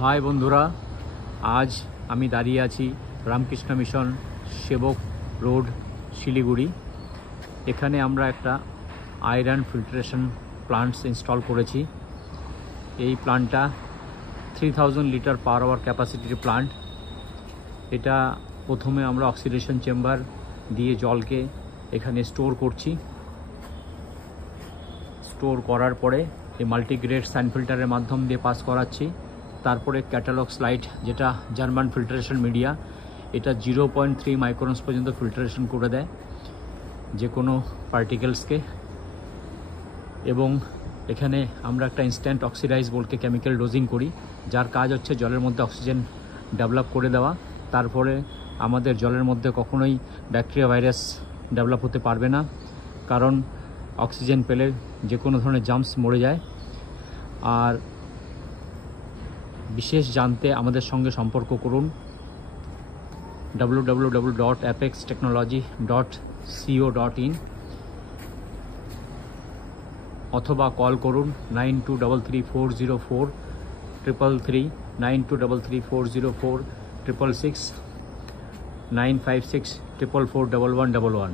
High বন্ধুরা, আজ আমি দাঁড়িয়ে আছি রামকৃষ্ণ মিশন সেবক রোড শিলিগুড়ি। এখানে আমরা একটা আয়রন ফিল্টারেশন প্লান্টস ইনস্টল করেছি। এই প্লান্টটা 3000 লিটার পার আওয়ার ক্যাপাসিটির প্লান্ট। এটা প্রথমে আমরা অক্সিডেশন চেম্বার দিয়ে জলকে এখানে স্টোর করছি। স্টোর করার পরে এই মাল্টিগ্রেড সাইন ফিল্টারের মাধ্যম দিয়ে পাস করাচ্ছি। তারপরে ক্যাটালগ স্লাইড, যেটা জার্মান ফিল্টারেশন মিডিয়া, এটা 0.3 মাইক্রনস পর্যন্ত ফিল্টারেশন করে দেয় যে কোনো পার্টিকেলসকে। এবং এখানে আমরা একটা ইনস্ট্যান্ট অক্সিডাইজ বলকে কেমিক্যাল ডোজিং করি, যার কাজ হচ্ছে জলের মধ্যে অক্সিজেন ডেভেলপ করে দেওয়া। তারপরে আমাদের জলের মধ্যে কখনোই ব্যাকটেরিয়া ভাইরাস ডেভেলপ হতে পারবে না, কারণ অক্সিজেন পেলে যে কোনো ধরনের জার্মস মরে যায়। আর বিশেষ জানতে আমাদের সঙ্গে সম্পর্ক করুন www.apextechnology.co.in অথবা কল করুন 9233404333, 9233404666, 956444111।